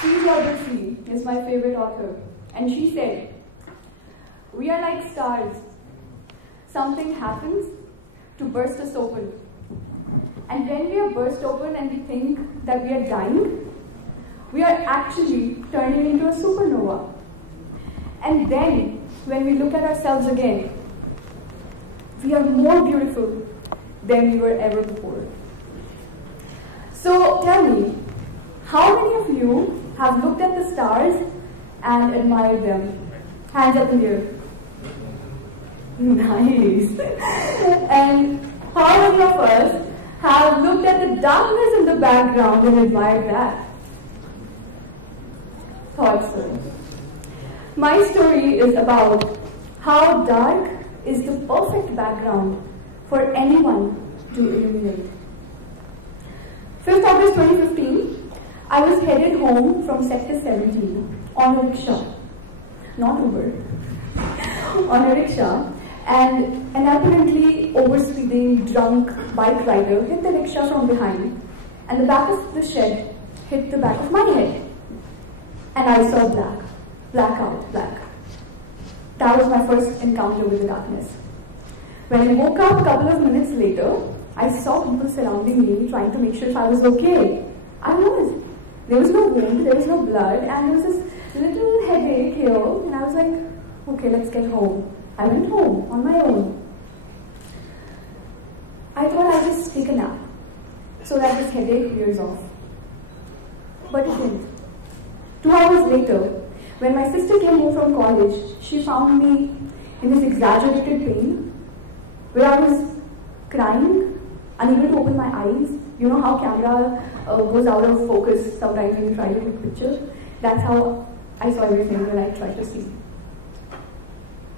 C. is my favorite author, and she said, "We are like stars. Something happens to burst us open. And when we are burst open and we think that we are dying, we are actually turning into a supernova. And then, when we look at ourselves again, we are more beautiful than we were ever before." So tell me, how many of you have looked at the stars and admired them? Hands up in the air. Nice. And how many of us have looked at the darkness in the background and admired that? Thought so. My story is about how dark is the perfect background for anyone to illuminate. 5th August 2015, I was headed home from Sector 17 on a rickshaw, not Uber, on a rickshaw, and an apparently overspeeding drunk bike rider hit the rickshaw from behind, and the back of the shed hit the back of my head, and I saw black. Black. That was my first encounter with the darkness. When I woke up a couple of minutes later, I saw people surrounding me trying to make sure if I was okay. I was. There was no wound, there was no blood, and there was this little headache here, and I was like, okay, let's get home. I went home on my own. I thought I'd just take a nap so that this headache clears off. But it didn't. 2 hours later, when my sister came home from college, she found me in this exaggerated pain where I was crying, unable to open my eyes. You know how camera goes out of focus sometimes when you try to take a picture? That's how I saw everything when I tried to see.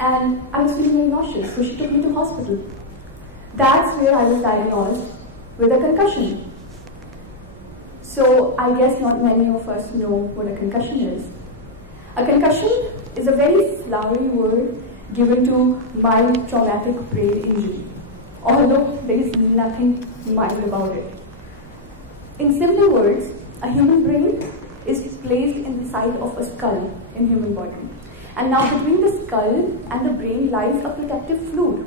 And I was feeling very nauseous, so she took me to hospital. That's where I was diagnosed with a concussion. So I guess not many of us know what a concussion is. A concussion is a very flowery word given to mild traumatic brain injury, although there is nothing mild about it. In simple words, a human brain is placed in the side of a skull in human body. And now between the skull and the brain lies a protective fluid.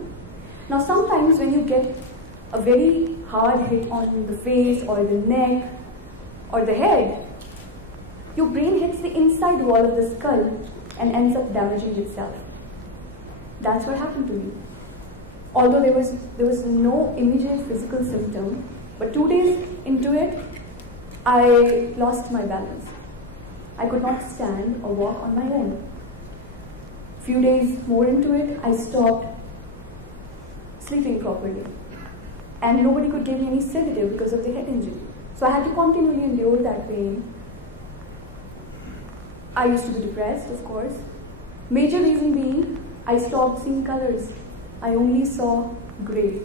Now sometimes when you get a very hard hit on the face or the neck or the head, your brain hits the inside wall of the skull and ends up damaging itself. That's what happened to me. Although there was no immediate physical symptom, but 2 days into it, I lost my balance. I could not stand or walk on my own. Few days more into it, I stopped sleeping properly. And nobody could give me any sedative because of the head injury. So I had to continually endure that pain. I used to be depressed, of course. Major reason being, I stopped seeing colors. I only saw grey.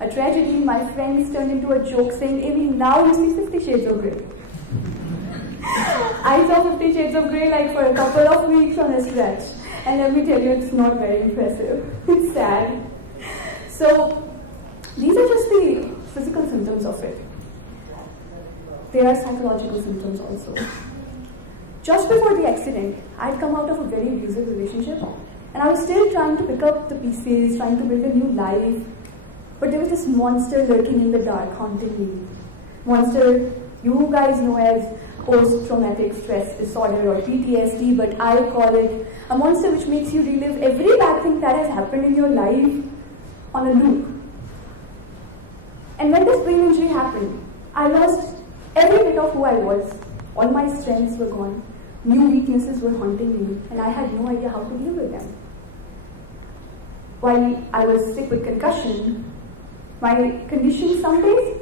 A tragedy, my friends turned into a joke saying, "Amy, now you see 50 Shades of Grey." I saw 50 Shades of Grey like for a couple of weeks on a stretch. And let me tell you, it's not very impressive. It's sad. So, these are just the physical symptoms of it. There are psychological symptoms also. Just before the accident, I'd come out of a very abusive relationship, and I was still trying to pick up the pieces, trying to build a new life. But there was this monster lurking in the dark, haunting me. Monster you guys know as post-traumatic stress disorder or PTSD, but I call it a monster which makes you relive every bad thing that has happened in your life on a loop. And when this brain injury happened, I lost every bit of who I was. All my strengths were gone. New weaknesses were haunting me, and I had no idea how to deal with them. While I was sick with concussion, my condition some days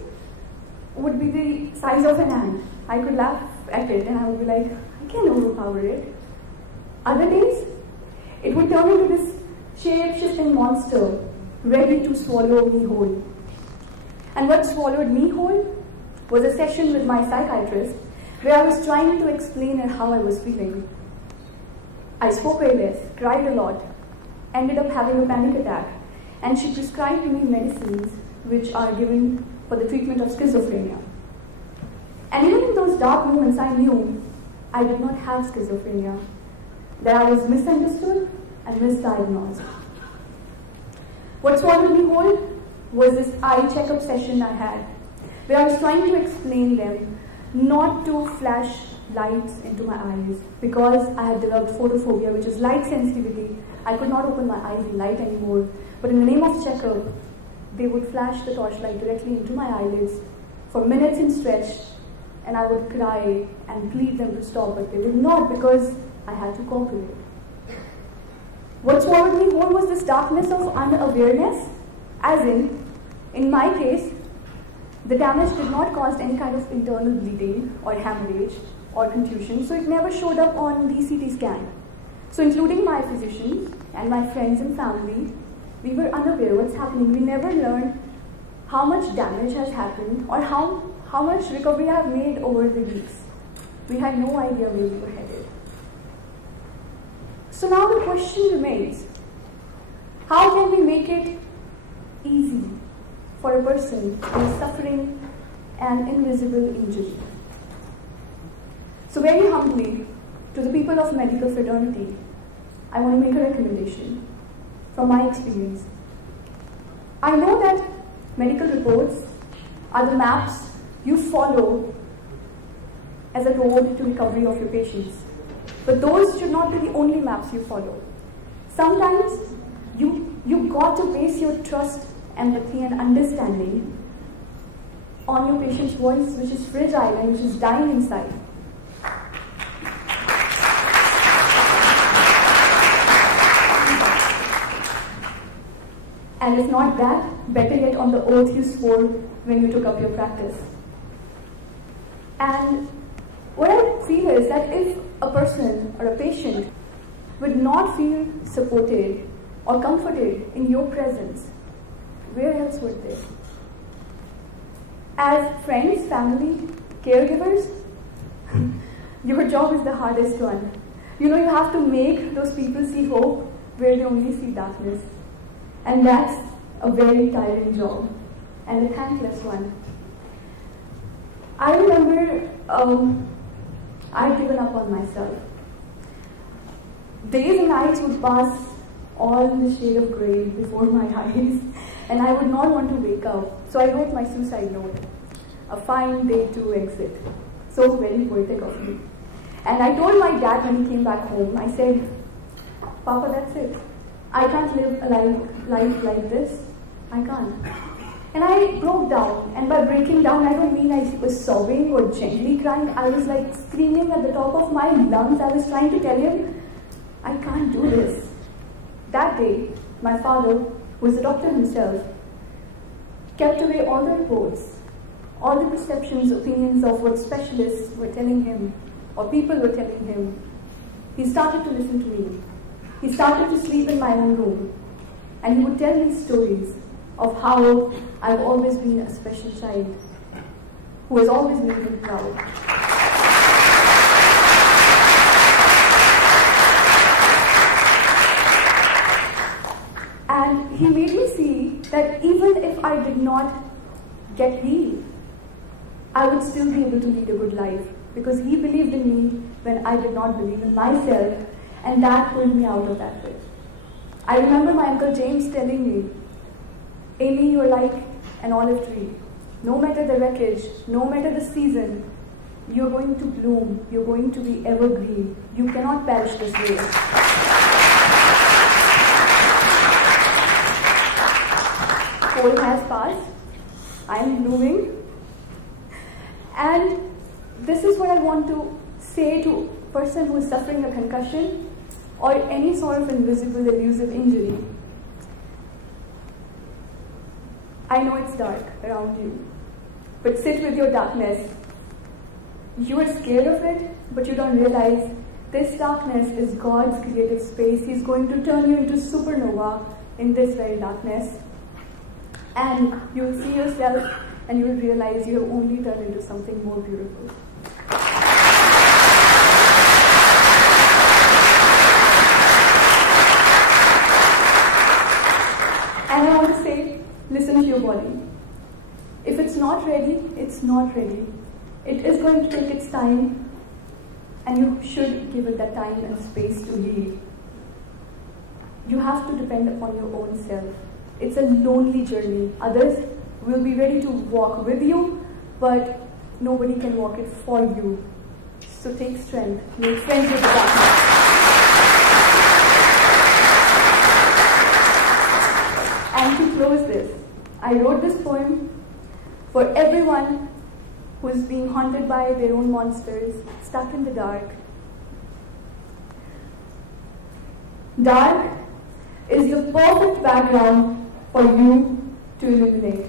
would be the size of an ant. I could laugh at it and I would be like, I can't overpower it. Other days, it would turn into this shape-shifting monster ready to swallow me whole. And what swallowed me whole was a session with my psychiatrist where I was trying to explain her how I was feeling. I spoke very less, cried a lot, ended up having a panic attack, and she prescribed me medicines which are given for the treatment of schizophrenia. And even in those dark moments, I knew I did not have schizophrenia, that I was misunderstood and misdiagnosed. What swallowed me whole was this eye checkup session I had, where I was trying to explain them not to flash lights into my eyes because I had developed photophobia, which is light sensitivity. I could not open my eyes in light anymore. But in the name of checkup, they would flash the torchlight directly into my eyelids for minutes in stretch, and I would cry and plead them to stop, but they did not because I had to cooperate. What swallowed me whole was this darkness of unawareness, as in my case, the damage did not cause any kind of internal bleeding or hemorrhage or contusion, so it never showed up on the CT scan. So including my physicians and my friends and family, we were unaware what's happening. We never learned how much damage has happened or how much recovery I have made over the weeks. We had no idea where we were headed. So now the question remains, how can we make it easy for a person who is suffering an invisible injury? So very humbly, to the people of medical fraternity, I want to make a recommendation from my experience. I know that medical reports are the maps you follow as a road to recovery of your patients. But those should not be the only maps you follow. Sometimes you got to base your trust, empathy, and understanding on your patient's voice, which is fragile and which is dying inside. And if not that, better yet on the oath you swore when you took up your practice. And what I feel is that if a person or a patient would not feel supported or comforted in your presence, where else would they? As friends, family, caregivers, your job is the hardest one. You have to make those people see hope where they only see darkness. And that's a very tiring job and a thankless one. I remember I'd given up on myself. Days and nights would pass all in the shade of grey before my eyes, and I would not want to wake up. So I wrote my suicide note, a fine day to exit. So very poetic of me. And I told my dad when he came back home, I said, Papa, that's it. I can't live a life like this. I can't. And I broke down. And by breaking down, I don't mean I was sobbing or gently crying. I was like screaming at the top of my lungs. I was trying to tell him, I can't do this. That day, my father, who was a doctor himself, kept away all the reports, all the perceptions, opinions of what specialists were telling him or people were telling him. He started to listen to me. He started to sleep in my own room, and he would tell me stories of how I've always been a special child who has always made me proud. And he made me see that even if I did not get healed, I would still be able to lead a good life because he believed in me when I did not believe in myself. And that pulled me out of that pit. I remember my Uncle James telling me, Amy, you're like an olive tree. No matter the wreckage, no matter the season, you're going to bloom, you're going to be evergreen. You cannot perish this way. Cold has passed. I am blooming. And this is what I want to say to a person who is suffering a concussion or any sort of invisible, elusive injury. I know it's dark around you, but sit with your darkness. You are scared of it, but you don't realize this darkness is God's creative space. He's going to turn you into supernova in this very darkness. And you will see yourself and you will realize you have only turned into something more beautiful. And I want to say, listen to your body. If it's not ready, it's not ready. It is going to take its time and you should give it that time and space to heal. You have to depend upon your own self. It's a lonely journey. Others will be ready to walk with you, but nobody can walk it for you. So take strength. Make friends with the darkness. And to close this, I wrote this poem for everyone who is being haunted by their own monsters, stuck in the dark. Dark is the perfect background for you to illuminate.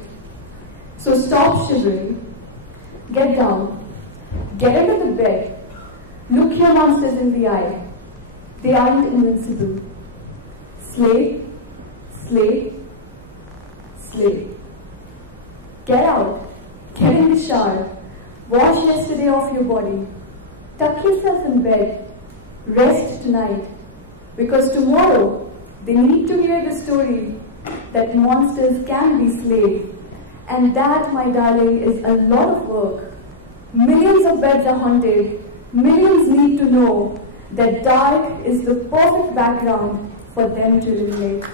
So stop shivering, get down, get under the bed, look your monsters in the eye. They aren't invincible. Slay, slay, slay. Get out, get in the shower, wash yesterday off your body, tuck yourself in bed, rest tonight, because tomorrow they need to hear the story that monsters can be slayed. And that, my darling, is a lot of work. Millions of beds are haunted. Millions need to know that dark is the perfect background for them to illuminate.